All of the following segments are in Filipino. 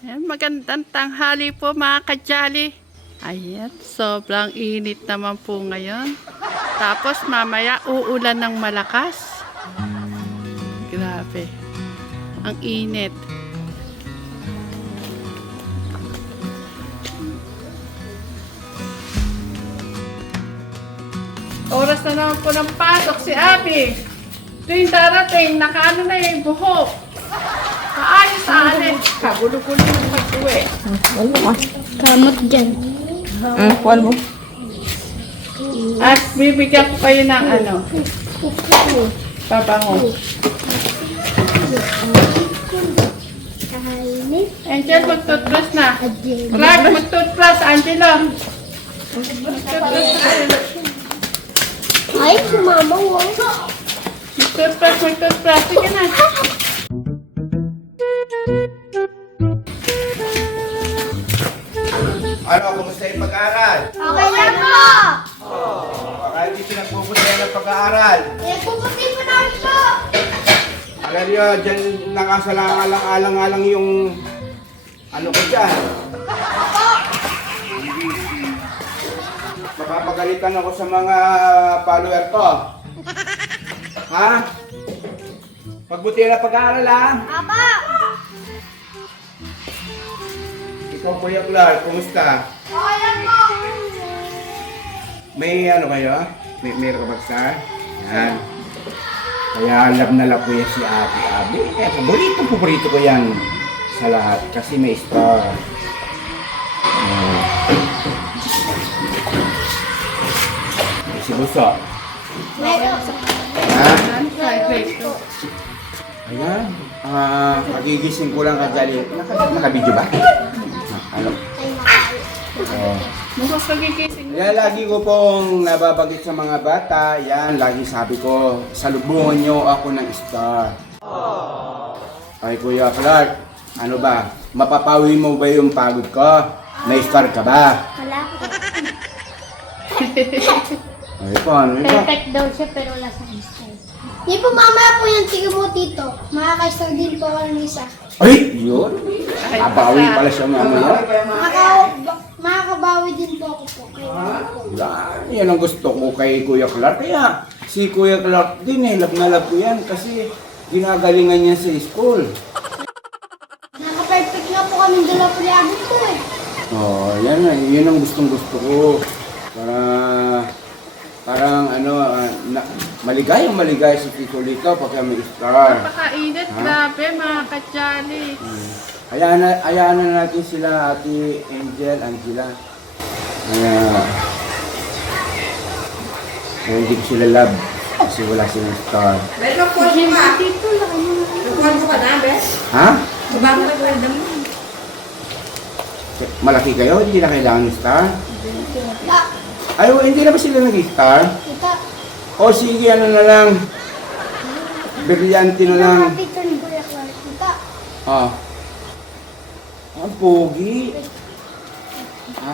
Ayan, magandang tanghali po mga kajali. Ayan, sobrang init naman po ngayon. Tapos mamaya uulan ng malakas. Grabe, ang init. Oras na naman po ng pasok si Abby. Tuwing darating, nakaano na yung buhok. Kaayos sa alin. Kagulo-gulo ng pag-uwi. Kamot dyan. Kuwan mo? At bibigyan ko kayo ng ano, pabango. Angel, mag-toothbrush na. Clark, mag-toothbrush. Angelo. Mag-toothbrush na kayo. Ay, sumama mo. Mag-toothbrush. Sige na. Ano, kumusta yung pag-aaral? Okay lang po. Baka hindi pinagpupuntayan ng pag-aaral. Puputi po namin po. Alam niyo, dyan nakasalang-alang-alang yung ano ko dyan. Mapapagalitan ako sa mga follower ko. Ha? Pagbutihan na pag-aaral, ha? Apa. Ikaw, Kuya Clark, kumusta? Okay lang po. May ano kayo? Meron ka ba star? Yan. Kaya love na love ko yan si Ate Abby. Kaya paborito ko yan sa lahat kasi may star. Si Buso. Meron. Ha? Perfect. Ayan. Magigising ko lang kadali. Naka-video ba? Ano? Oh. Mukhang pagigising. Yan, lagi ko pong nababanggit sa mga bata. Yan, lagi sabi ko, salubungan nyo ako ng star. Ay, Kuya Clark, ano ba? Mapapawi mo ba yung pagod ko? May star ka ba? Wala po. Ay, paano? Perfect daw siya pero wala sa style. Hindi po mamaya po yung tingin mo dito. Makaka-style din po ako ng isa. Ay, yun. Abawi pala siya mamaya. Makakabawi din po ako po. Yan ang gusto ko kay Kuya Clark. Kaya si Kuya Clark din love na love ko yan kasi ginagalingan niya sa school. Naka-perfect nga po kami dala po liabot ko eh. Oh, yan ang gustong gusto ko. Parang maligaya si Tito Lito pag may star. Napakainit. Grabe mga kajali. Hayaan na natin sila, Ate Angel, Angela. Kaya hindi ko sila love kasi wala silang star. Meron po siya pa. Nagkuhan mo ka na, Bes? Ha? Baba mo na kwenda mo. Malaki kayo? Hindi na kailangan ng star? Kita. Ay, hindi na ba sila nag-star? Kita. O sige, ano na lang. Brilyante na lang. Nakapita ni Kuya Clark. Kita. Ah. Ang pogi. Ha?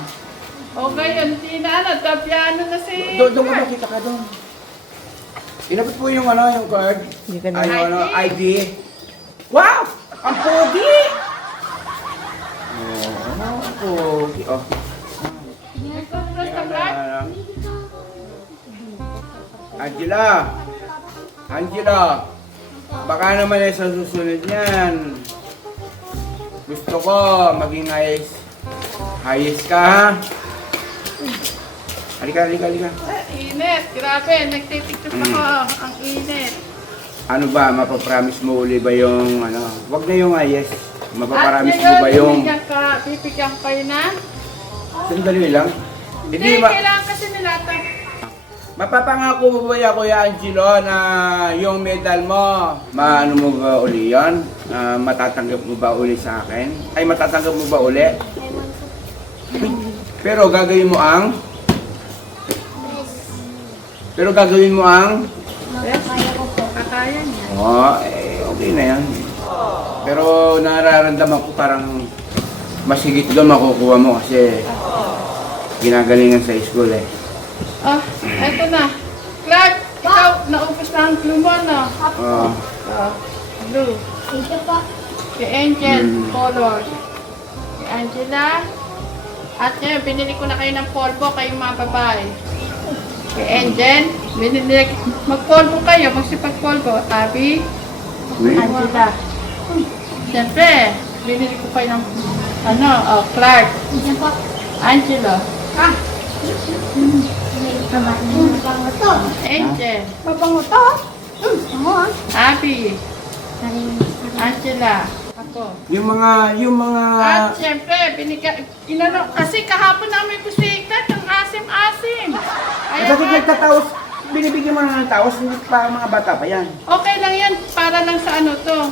Okay, hindi na ano. Tapiano na si... Doon ka makita ka doon. Inabot po yung yung card. Ay, yung ID. Wow! Ang pogi! Oh, ang pogi. Oh. Toothbrush ka, Clark? Angela! Angela! Baka naman sa susunod niyan. Gusto ko maging ayos ka, ha? Halika. Init. Grabe. Nagtitiktok ako. Ang init. Ano ba, mapapromise mo uli ba yung wag na yung ayos. Mapapromise At mo ba yung... bibigyan kayo na? Sandali lang. Hindi, Hindi ba... kailangan kasi nila ito. Mapapangako mo ba ya, Kuya Angelo, na yung medal mo, maano mo ba uli yan? Matatanggap mo ba uli sa akin? Ay, matatanggap mo ba uli? Pero gagawin mo ang... Pero gagawin mo ang... Kaya ko po. Kakaya niya. Okay na yan. Pero nararamdaman ko parang masigit doon makukuha mo kasi ginagalingan sa school eh. Oh, eto na. Clark, ikaw, naupos na ang glue mo, no? Oh. Blue. Thank you po. Si Angel, color. Angela. At ngayon, binili ko na kayo ng polvo, kayong mga babae. Kay Angel, binili, magpolvo kayo, magsipagpolvo. Abby, Angela. Siyempre, binili ko kayo ng, Clark, Diyan po. Angelo, Mabango to. Angel, Mabango to. Oo. Abby, Angela, ako. Yung mga... At siyempre, kasi kahapon namin kusikat, ang asim-asim. Kasi nagtataos, binibigyan mo na ng taos, hindi pa mga bata pa yan. Okay lang yan, para lang sa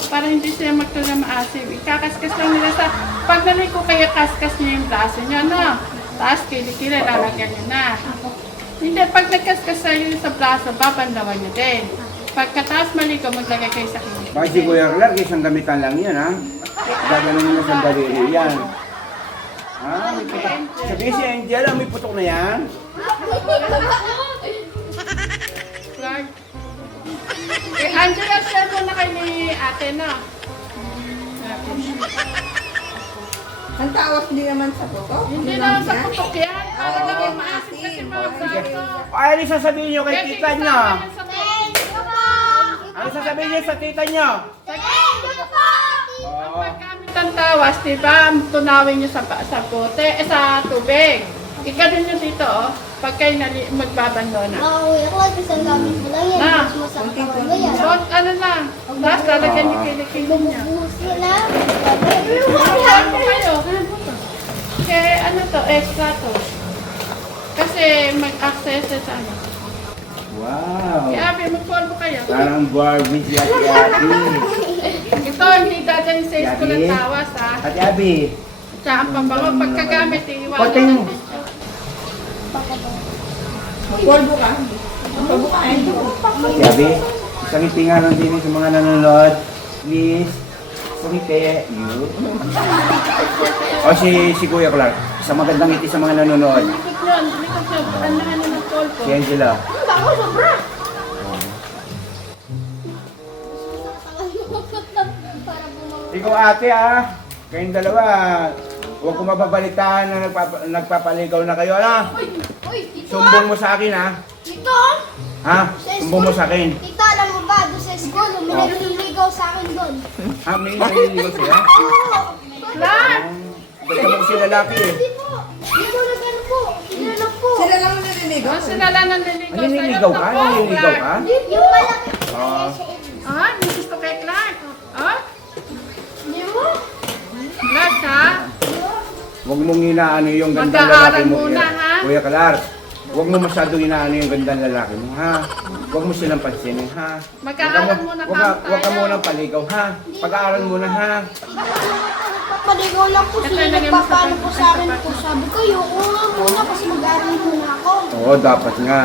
para hindi sila magtula maasim. Ikakaskas lang nila pag naliko kayo, kaskas niyo yung braso niyo, no? Tapos kilikili, lalagyan niyo na. Hindi, pag nagkaskas kayo sa braso, babanlawan niyo din. Pagkatapos maligo, maglagay kayo sa kilikili. Bakit si Kuya Clark, isang gamitan lang yan, ha? Gaganon mo sa daliri yan. Ha? May putok. Sabihin si Angel, may putok na yan. Clark. Angela, share mo na kayo ni ate, no? Ang tawas hindi naman sa puto. Hindi naman sa putok yan. Para naging maasim kasi mga braso. Ay, ano sasabihin nyo kay tita nyo? Thank you po. Ano sasabihin nyo sa tita nyo? Thank you po. Ang paggamit ng tawas, di ba, tunawin nyo sa bote, sa tubig. Ikanin nyo dito, oh, pag kayo magbabando na. Nakauwi ako at isang gamit mo lang yan. Na. Mas masakit ako ba yan? So, ano lang, tapos lalagyan nyo kilikili niya. Bubuhos mo lang. Saan po kayo? Kaya ano to, extra to. Kasi mag-access sa ano. Wow! Kaya Abby, mag-polvo kayo. Parang Barbie si Ate Abby. Ito, hindi dadalhin sa school ng tawas, ha. Ate Abby. Tsaka ang pambango, pagkagamit, iiwanan Konting. natin siya. Magpolvo ka. Magpolvo ka. Ate Abby, isang ipingalan din sa mga nanonood. Please, sumite. You. O si Kuya Clark, isang magandang ngiti sa mga nanonood. Likod yun, ano ng polvo. Si Angela. Ako sobra. Para bumang. Ikaw ate kayong dalawa, huwag ko mapabalitaan na nagpapaligaw na kayo, ano? Uy, tito. Sumbong mo sa akin, ha? Tito. Ha? Sumbong mo sa akin. Tito, alam mo ba, doon sa school, may naliligaw sa akin doon. Ha? May naliligaw sa'yo? Clark! Ganda mo kasi lalaki eh. Hindi po. Hindi po nag-ano po. Hinanap po. Sila lang naliligo. Oh, sila lang ang naliligaw sa'yo. Naliligaw ka? Naku, Naliligaw Clark. ka? Yung malaki. Ah. Ah, may gusto kay Clark. Ah, Hindi mo? Clark, ha? Huwag mong inaano yung gandang Mag-aaral lalaki mo. muna, ha? Kuya Clark, huwag mo masyadong inaano yung gandang lalaki mo, ha? Huwag mo silang pansinin, ha? Mag-aaral muna Huwag ka tayo. munang paligaw, ha? Pag-aaral muna, ha? Paligaw lang po. Ito, Sila ilagay mo sa nagpapaano po pag- sa akin po. Sabi ko, ayoko nga muna kasi mag-aaral muna ako. Oo, dapat nga.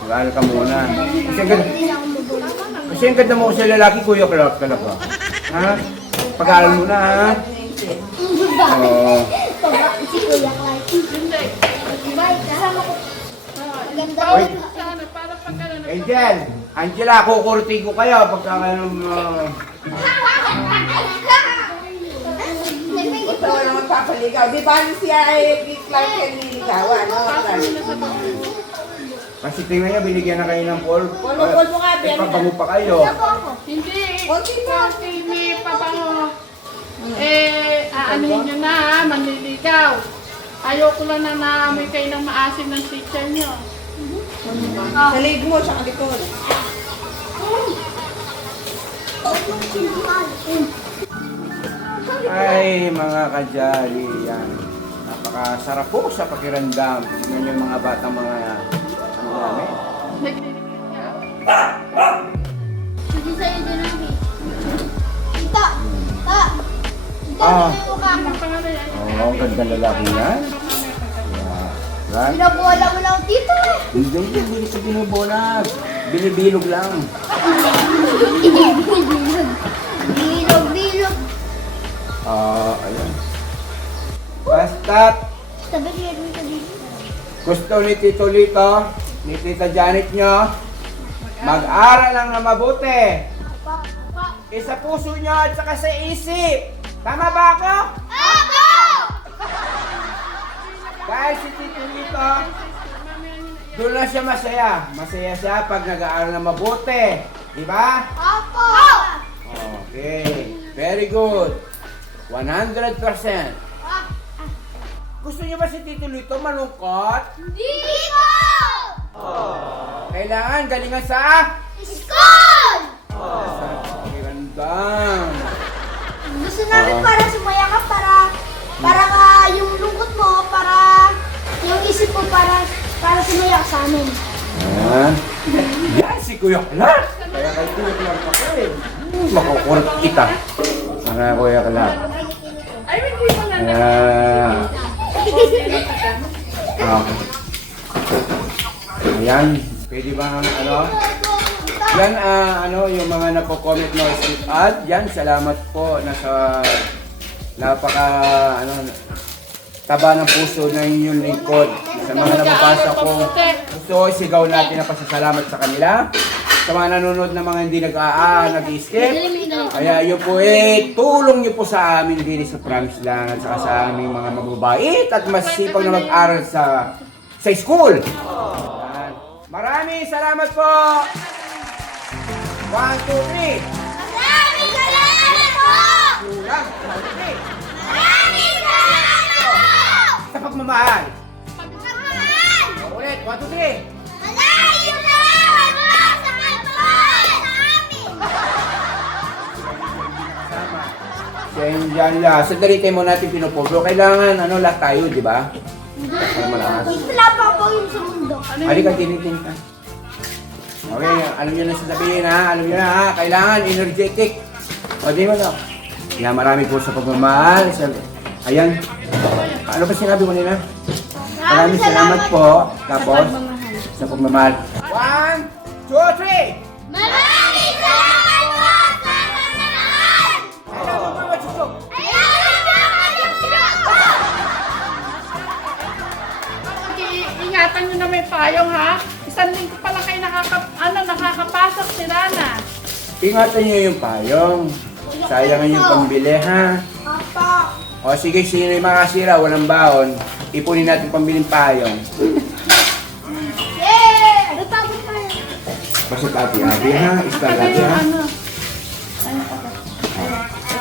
Mag-aaral ka muna. Kasi ang ganda, Hindi na ako magulo. kasi ang ganda mo sa lalaki, Kuya Clark, talaga. Ha? Pag-aaral muna, ha? Oo. Baba, si Kuya Clark. Hindi. Bye, kasama ko. Ah, Ganda bawal mo. mo sa ano, para pag ano, Angel, Angela, kukurti ko kayo pagka Huwag ka walang magpapaligaw. Di ba siya ay Clark yung nililigawan? No? kasi tingnan nyo, binigyan na kayo ng polvo. Polvo nga, Eh, pabango pa kayo. Hindi. Konti na. Kasi may pabango. Aanuhin nyo na, ha? Manliligaw. Ayoko lang na naamoy kayo ng maasim ng teacher nyo. Sa leg mo, sa likod. Ay, mga kajali, yan. Napakasarap po sa pakiramdam. Tingnan nyo yung mga batang mga ano namin. Nagliligaw. Sige sa'yo din ang Tita! Ta! Tita, Ah. ano yung mukha mo? Ang pangalan yan? Oo, ang ganda lalaki yan. Right? Binabuhala mo lang dito eh. Hindi sa binubulag. Binibilog lang. Bilog. Ayan. Basta't Sabi niya dun sa dito. gusto ni Tito Lito, ni Tita Janet nyo, mag-aral lang na mabuti. Apa. Isa puso nyo at saka sa isip. Tama ba ako? Apa! Dahil si Tito Lito, doon na siya masaya. Masaya siya pag nag-aaral na mabuti. Di ba? Opo! Okay. Very good. 100%. Gusto niyo ba si Tito Lito malungkot? Hindi po! Kailangan galingan sa... School! Sa ganda. Gusto namin para sumaya ka, para ka yung lungkot mo, para yung isip mo, para sumaya ka sa amin. Yan si Kuya Clark. Kaya kay Kuya Clark ako eh. Makukurot kita. Mga Kuya Clark. Ay, hindi mo na. Okay. Ayan. Pwede ba ano? Yan, yung mga napo-comment no skip ad. Yan, salamat po. Nasa napaka, taba ng puso na inyong lingkod. Sa mga nababasa kong gusto, isigaw natin ang pasasalamat sa kanila. Sa mga nanonood na mga hindi nag-skip. Kaya yun po tulong niyo po sa amin din sa Promise Land at saka sa aming mga mababait at masipag na mag-aral sa school. Yan. Maraming salamat po! 1, 2, 3! Maraming salamat po! Kulang! 1, 2, 3! Maraming salamat po! Sa pagmamahal! Pagmamahal! Ulit! 1, 2, 3! Maraming salamat po sa pagmamahal sa amin! Sama. Diyan lang. Sandali tayo muna natin pinupulo. Kailangan, lahat tayo, di ba? Para malakas. Wala pa po yung sa mundo. Halika, tinitin ka. Okay, alam nyo na sasabihin ha. Alam nyo na ha. Kailangan energetic. O, di mo na. Kaya marami po sa pagmamahal. Ayan. Ano ba sinabi mo nila? Maraming salamat po. Tapos, sa pagmamahal. 1, 2, 3! Maraming salamat po sa pagmamahal! Alam mo ba masusok? Ingatan nyo na may payong ha. Isang linggo pa lang kayo nakakapasok si Rana. Ingatan nyo yung payong. Sayangin yung pambili ha. Opo. O sige, sino yung makasira, walang baon. Ipunin natin pambiling payong. Yay! Ano pa po tayo? Basta ati-ati ha, istalabi ha.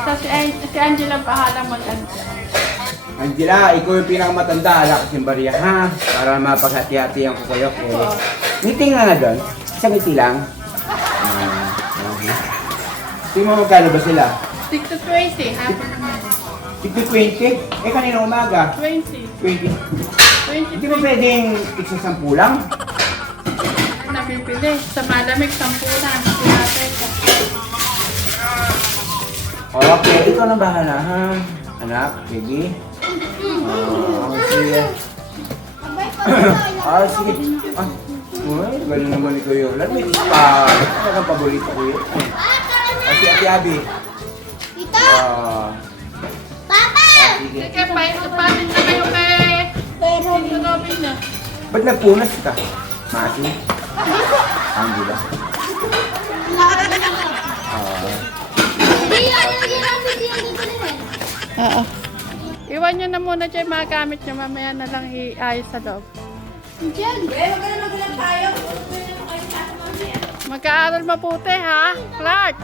Basta si Angela bahala mag-answer. Angela, ikaw yung pinakamatanda, ala kasing bariya ha. Para mapaghati-hatihan ko kayo. Ngiting nga doon. Isang ngiti lang. Okay. Tingnan mo magkano ba sila? 6 to 20, hapon naman. 50-20? Kanina umaga. 20. 20. Hindi mo pwedeng tigsa-10 lang? Nabibili. Sa malamig, 10 na. Sinatay ka. Okay, ikaw na bahala ha. Anak, baby. Sige. Abay pa tayo. Sige. Uy, galing naman ni Kuya Ulan. May ispa. Talagang paborito ko yun. Si Ate Abby. Tito! Papa! Sige. Sige, panin na kayo kay... Pero Robin na. Ba't nagpunas ka? Masi? Hindi ba? Oo. Iwan nyo na muna dyan mga gamit nyo. Mamaya na lang iayos sa loob. Diyan. tayo. Mag-aaral mabuti ha, Clark.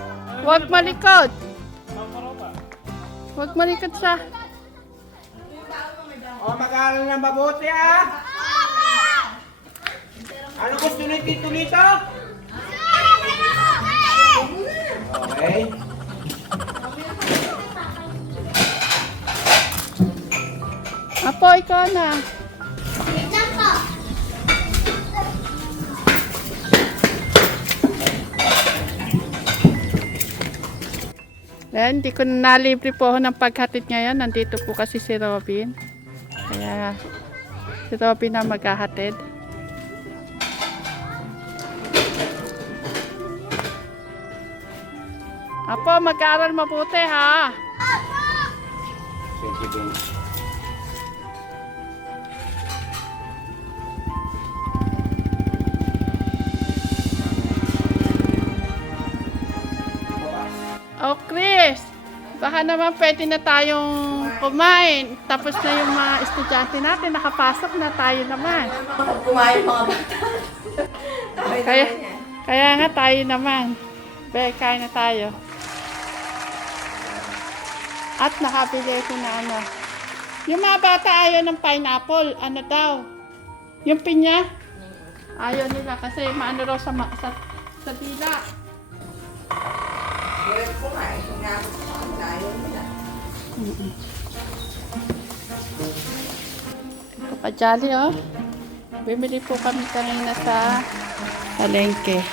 Huwag malikot. Huwag malikot siya. O, mag-aaral ng mabuti ha. Ano gusto ni Tito Lito? Okay. Apo, ikaw na. Diyan po. Then, hindi ko nalibre po ako ng paghatid ngayon. Nandito po kasi si Robin. Kaya, si Robin na maghahatid. Apo, mag-aaral mabuti ha. Thank you, Ben. Oh, Chris. Baka naman pwede na tayong kumain. Tapos na yung mga estudyante natin, nakapasok na tayo naman. Kumain mga bata. Kaya nga tayo naman. Be, kain na tayo. At nakabili ko na ano. Yung mga bata ayaw ng pineapple. Ano daw? Yung pinya? Ayaw nila kasi maano raw sa dila. Meron po nga eh. Kung nga ayaw nila. Kapajali, oh. Bumili po kami kanina sa palengke.